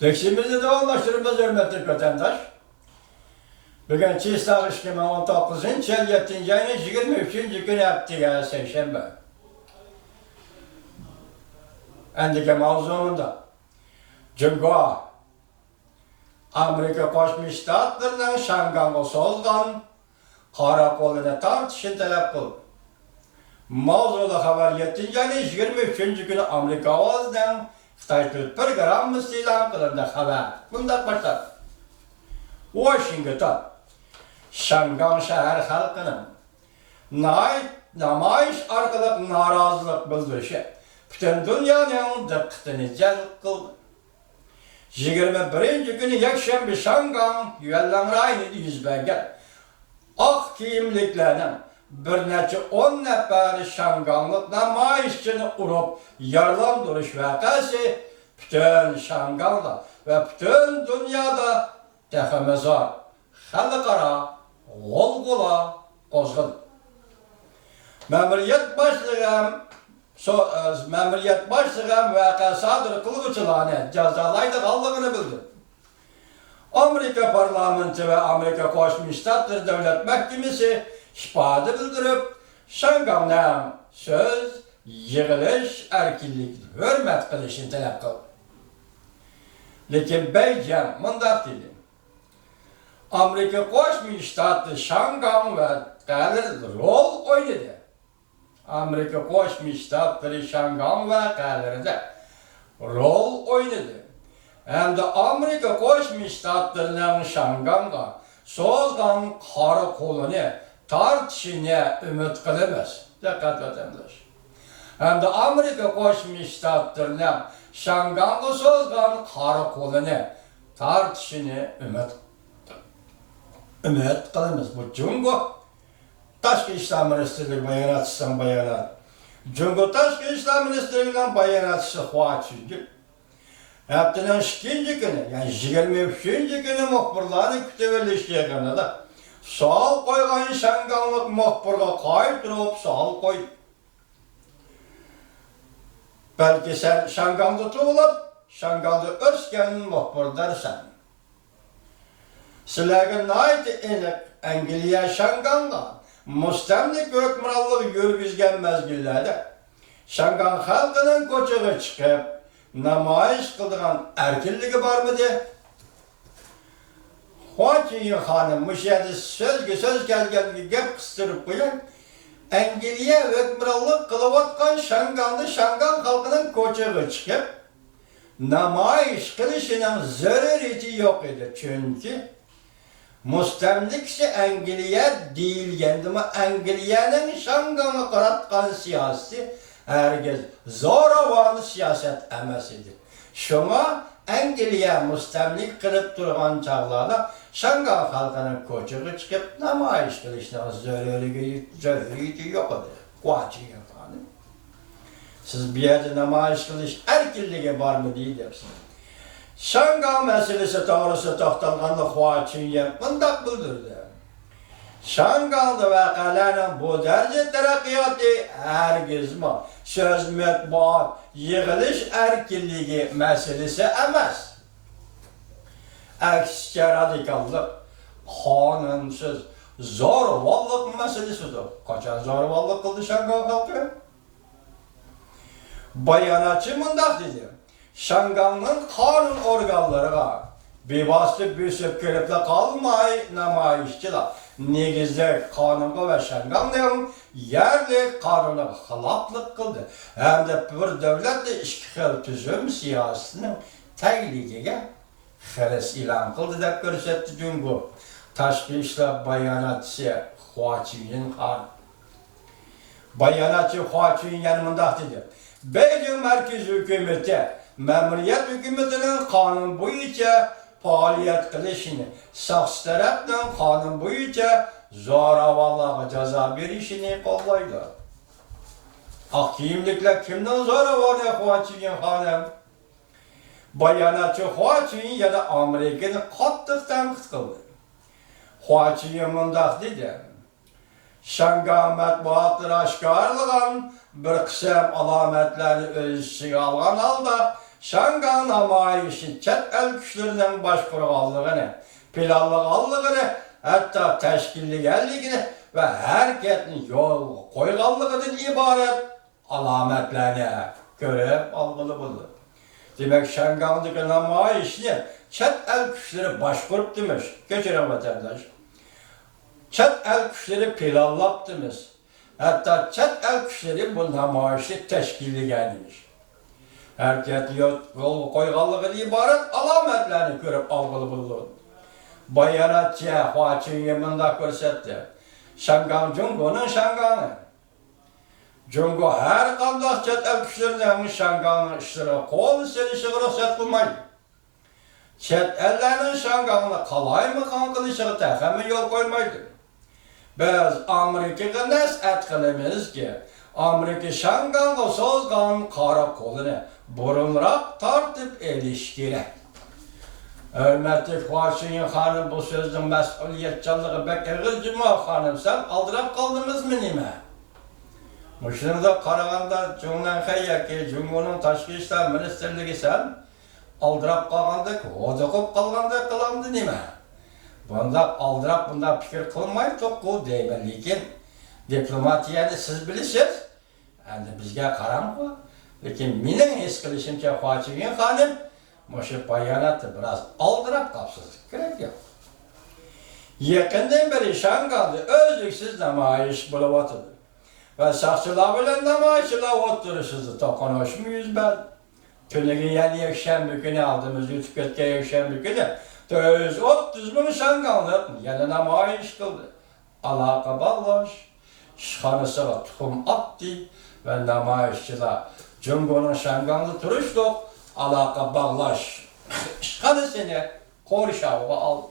Dersimizi devamlaştırmamız hürmetli vatandaş. Bugün Çiğstağ 2019'un 7. ayının 23. günü yaptığı Seyşembe. Endike mavzumunda Cumhuriyet Amerika Koşmuş Ştatlarının Şangang'a sozgan karakoluna tartışın talep kıldı. Mavzuda haber 7. ayının 23. günü Amerika Ovaz'dan Xitay Türk programı ilan kılındı haber. Bunda başlar. Washington, Şangan şehir halkının namayış arkalık narazılık bildirişi bütün dünyanın dikkatini celp kıldı. 21. günü yakşembe Şangan Yuellan rayını yüz bergen ak kiyimliklerinin bir neçe 10 neferi Şanganlık namayışçını urup yaralandırış vakası bütün Şangan'da ve bütün dünyada tehemezar halkara olgula kozgun. Memuriyet başlığım vakasadır kılıçlarını cezalaydı kaldığını bildi. Amerika parlamenti ve Amerika Koşmuş Ştatları Devlet Mahkemesi şifadı bildirip Şangan'dan söz, yığılış, erkinlik, hürmet kılışını talep kıldı. Lakin Beycan mındak dedi. Amerika Koşmuş Ştatları Şangan ve Galler rol oynadı. Amerika Koşmuş Ştatları Şangan ve Galler'de rol oynadı. Hem de Amerika Koşmuş Ştatlarının Şangan'a sozgan karakolunu tartışını ümit kılamaz. Dikkat vatandaş. Hem de Amerika Koşmuş Ştatlarının Şangan'a sozgan karakolunu tartışını ümit kılamaz. Bu Cumhuriyet Taşkı İşler Ministerliği bayanatçısından bayanat. Cumhuriyet Taşkı İşler Ministerliği'nden bayanatçısı Hua Çizgi. Haftanın 2. günü, yani 23. günü muhbirlerini kütüvelişliğe kanada sual koygan Şanganlık muhbirga kayıp durup sual koy. Belki sen Şangan'da tuğulup, Şangan'da ösken muhbirdersen. Sizlerge naydı enik Angliya Şangan'da müstemlik hükümranlığı yürgüzgen mezgillerde Şangan halkının koçuğu çıkıp namayış kıldığın erkinliği var mı diye. Hoçiyin hanım müşahede söz gelgen gep kıstırıp koyan Angliya hükümranlığı kılıvatkan Şangan'da Şangan halkının koçuğu çıkıp namayış kılışının zarareti yok idi. Çünkü müstemlikse Angliya değil kendime Angliya'nın Şangan'a qaratqan siyasi herkes zoravanlı siyaset emas idi. Şuna Angliya müstemlik qilib turgan çağlarda Şangan halkının koçuğu çıkıp namayış kılışının zarareti yok idi. Kuaçı yapanı. Siz bir yerde namayış kılış erkinliği var mı değil yapsınız. Şangan meselesi doğrusu toxtalğanlı Huaçinye mındak bildirdi. Şangan'da vakalarının bu derece terakkiyatı hergizma, söz metbuat, yığılış erkinliği meselesi emas. Aksice radikallık, kanunsuz, zorvallık meselesidir. Kaçan zorvallık kıldı Şangan halkı? Bayanatçı mındak dedi. Şangan'ın kanun organlarına bevasıta büsüp keliple kalmay namayışçılar negizde kanunga ve Şangan'ın yerli kanuna halaplık kıldı. Hem de bir devletle işgal tüzüm siyasının tehlikeye xeres ilan kıldı da görsetti dün bu. Taşkı işler bayanatçı Huaçiyin kan. Bayanatçı Huaçiyin yanımında dedi. Beijing Merkez Hükümeti Memuriyet hükümetinin kanun boyunca faaliyet kılışını, şahs tarafından kanun boyunca zoravallığa ceza verişini kollaydı. Hakimlikle kimden zoravallığa Huaçiyin hanım? Bayanatçı Huaçiyin ya da Amerika'nın katlıktan kıtkıldı. Huaçiyin mındak dedi. Şangan matbuatları aşkarlıgan bir kısım alametlerini öz içine algan halda Şangan namayişin chet el güçlerinden başkurğanlığını, planlığını, hatta teşkilligelliğini ve herkesin yol koyganlığının ibaret alametlerini görüp algılı buldu. Demek Şangandaki namayişini chet el güçleri başkurup demiş. Geçiren vatandaş. Chet el güçleri planlap demiş. Hatta chet el güçleri bu namayişi teşkilligelmiş. Herkes yol koyganlığını ibaret alametlerini görüp algılı buldu. Bayanatçı, Huaçin Yemen'de görsetti. Şangan Cungo'nun Şanganı. Cungo her kandak chet el güçlerinden Şangan'ın işleri kol selişi ruhsat kılmaydı. Chet ellerinin Şangan'ına kalay mı kan kılışığı tehemi yol koymaydı. Biz Amerika'ya nes etkilemiz ki Amerika Şangan'da sozgan karakolunu burunrak tartıp ilişkili. Hürmetli Huaçin Hanım bu sözün mesuliyetçılığı bek eğil Cuma Hanım sen aldırap kaldınız mı nime? Müşrinde Karaganda Cumhuriyet Hayyaki Cumhur'un Taşkı İşler Ministerliği sen aldırap kalgandık, odukup kalgandık kılandı nime? Bunda aldırap bunda fikir kılmayı tokku deymen. Lekin diplomatiyani siz bilisiz. Endi bizge karam bu. Lekin mening his qilishimcha Huaçin Hanım Moşe bayanatı biraz aldırap kapsızlık gerek yok. Yakından beri Şangan'da özlüksüz namayış buluvatıdır. Ve sakçılar bilen namayışçılar oturuşuzu tokonuşmuyuz ben. Tünüge yeni yakşembe günü aldığımız Ütüket'e yakşembe günü 30 bin Şanganlı yeni namayış kıldı. Alaka bağlaş, şanısına tukum attı ve namayışçılar Cungo'nun Şanganlı turuştuk. Alaka bağlaş, şanısını korşavı aldı.